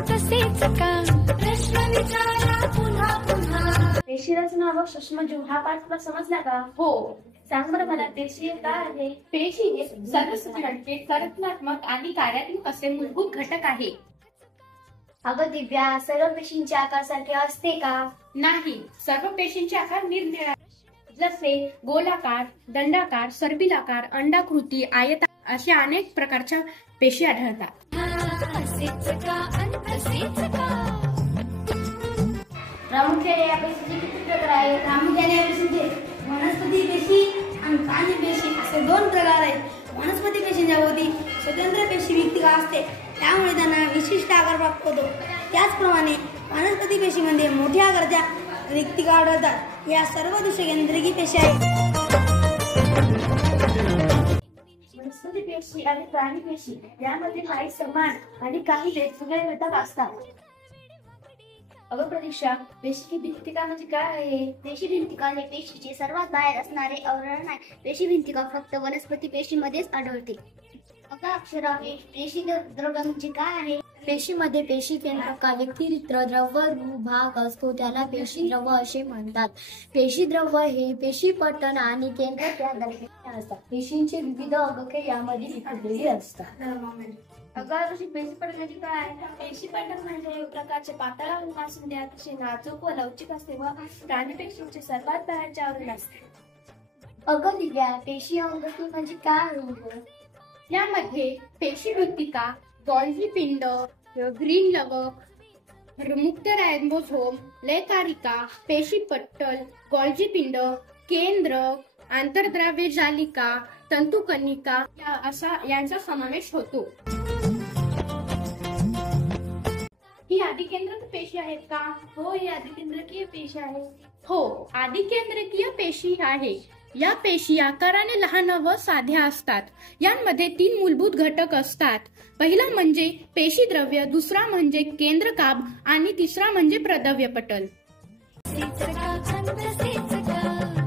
तसेच का प्रश्न विचारा पुन्हा पुन्हा। पेशी रचना व सूक्ष्मजीव हा पाठ तुला समजला का? हो, सांग बरं मला पेशी काय आहे? पेशी हे सर्वसजीवांचे संरचनात्मक आणि कार्यात्मक असे मूलभूत घटक आहे. अगं दिव्या, सर्व पेशींचे आकार सारखे असते का? नाही, सर्व पेशींचे आकार निरनिराळे जसे गोलाकार, दंडाकार, सर्पिलाकार, अंडाकृती, आयताकार असे अनेक प्रकारच्या पेशी आढळतात. असेच का अन तसेच का। प्रामुख्याने या पेशीचे किती प्रकार आहेत? प्रामुख्याने या पेशींचे वनस्पती पेशी आणि प्राणी पेशी असे दोन प्रकार आहेत. वनस्पती पेशींच्या भोवती स्वतंत्र पेशी विक्तिका असते, त्यामुळे त्यांना विशिष्ट आकार प्राप्त होतो. त्याचप्रमाणे वनस्पती पेशीमध्ये मोठ्या आकाराच्या रिक्तिका आढळतात. या सर्व दृश्यकेंद्रकी पेशी आहेत. वनस्पती पेशी आणि प्राणी पेशी यामध्ये काही समान आणि काही वेगवेगळे घटक असतात. अगं प्रतीक्षा, पेशी भित्तिका म्हणजे काय आहे? पेशी भिंतिका हे पेशीचे सर्वात बाहेर असणारे आवरण आहे. पेशी भिंतिका फक्त वनस्पती पेशीमध्येच आढळते. अगं अक्षरा, पेशी द्रव्य म्हणजे काय आहे? पेशीमध्ये पेशी केंद्रका व्यतिरिक्त द्रव भाग असतो, त्याला पेशी द्रव असे म्हणतात. पेशी द्रव हे पेशी पटन आणि केंद्रक दरम्यान असतात. पेशींचे विविध अगके यामध्ये विखुरलेली असतात. अगं तुझी पेशी पटक म्हणजे काय? पेशी पटक म्हणजे एक प्रकारचे पातळ आवरण असून ते अतिशय नाजूक व लवचिक असते व प्राणी पेशींचे सर्वात बाहेरचे आवरण असते. अगं दिव्या, पेशी अंगकी म्हणजे काय आहे? यामध्ये पेशी भित्तिका, गॉल्गी पिंड, ग्रीन लवक, मुक्त राइबोसोम, लयकारिका, पेशी पट्टल, गॉल्जी पिंड, केंद्रक, आंतरद्रव्य जालिका, तंतुकणिका यांचा समावेश होतो. ही आदिकेंद्रक पेशी आहेत का? हो, ही आदिकेंद्रकीय पेशी आहे. हो, आदिकेंद्रकीय पेशी आहे. या पेशी आकाराने लहान व साध्या असतात. यांमध्ये 3 मूलभूत घटक असतात. पहिला म्हणजे पेशीद्रव्य, दुसरा म्हणजे केंद्रकाभ आणि तिसरा म्हणजे प्रद्रव्य पटल. तसेच का अन तसेच का।